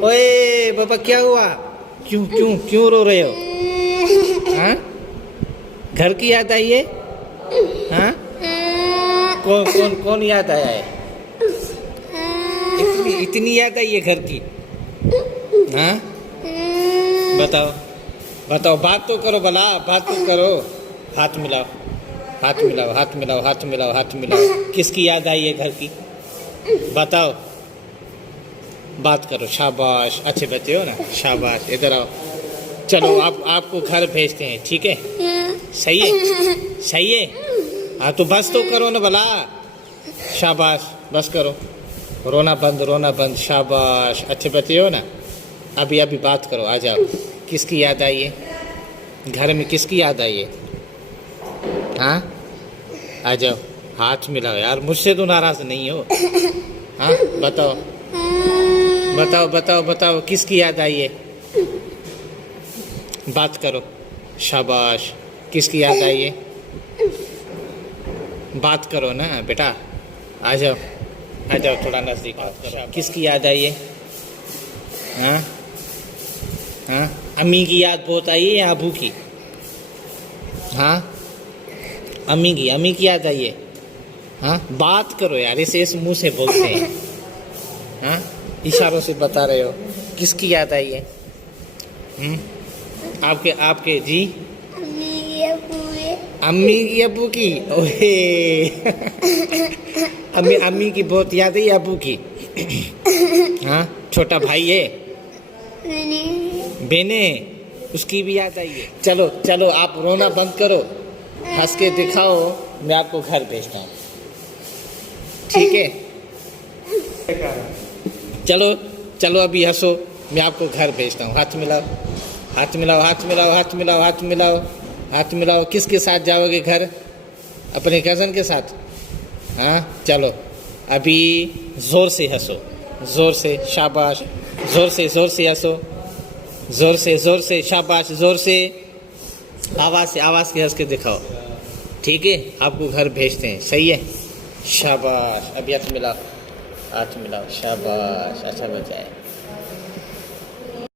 ओए बाबा क्या हुआ? क्यों क्यों क्यों रो रहे हो? हाँ, घर की याद आई है? हाँ, कौन कौन कौन याद आया है? इतनी याद आई है घर की? हाँ, बताओ बताओ, बात तो करो भला, बात तो करो। हाथ मिलाओ, हाथ मिलाओ, हाथ मिलाओ, हाथ मिलाओ, हाथ मिलाओ। किसकी याद आई है घर की? बताओ, बात करो। शाबाश, अच्छे बच्चे हो ना, शाबाश। इधर आओ, चलो आपको घर भेजते हैं, ठीक है? सही है, सही है। हाँ तो बस तो करो ना भला। शाबाश, बस करो, रोना बंद, रोना बंद। शाबाश, अच्छे बच्चे हो ना। अभी अभी बात करो, आ जाओ। किसकी याद आई है घर में? किसकी याद आई है? हाँ, आ जाओ, हाथ मिलाओ यार, मुझसे तो नाराज नहीं हो। हाँ, बताओ बताओ बताओ बताओ, किसकी याद आई है? बात करो। शाबाश, किसकी याद आई है? बात करो ना बेटा, आ जाओ, आ जाओ, थोड़ा नजदीक आओ। किसकी याद आई है? हाँ हाँ, अम्मी की याद बहुत आई है या अबू की? हाँ, अम्मी की याद आई है। हाँ, बात करो यार, इसे इस मुंह से बोलते हैं। हाँ, इशारों से बता रहे हो। किसकी याद आई है? आपके आपके जी? अम्मी की अबू की? ओहे अम्मी की बहुत याद है, अबू की? हाँ, छोटा भाई है? बेने, उसकी भी याद आई है। चलो चलो, आप रोना बंद करो, हंस के दिखाओ, मैं आपको घर भेजता हूँ, ठीक है? चलो चलो, अभी हंसो, मैं आपको घर भेजता हूँ। हाथ मिलाओ, हाथ मिलाओ, हाथ मिलाओ, हाथ मिलाओ, हाथ मिलाओ, हाथ मिलाओ। किसके साथ जाओगे घर? अपने कज़न के साथ? हाँ, चलो अभी ज़ोर से हंसो, ज़ोर से। शाबाश, ज़ोर से हंसो, ज़ोर से। शाबाश, ज़ोर से, आवाज़ के हंस के दिखाओ, ठीक है? आपको घर भेजते हैं, सही है? शाबाश, अभी हाथ मिलाओ, हाथ मिलाओ। शाबाश, अच्छा बच्चा है।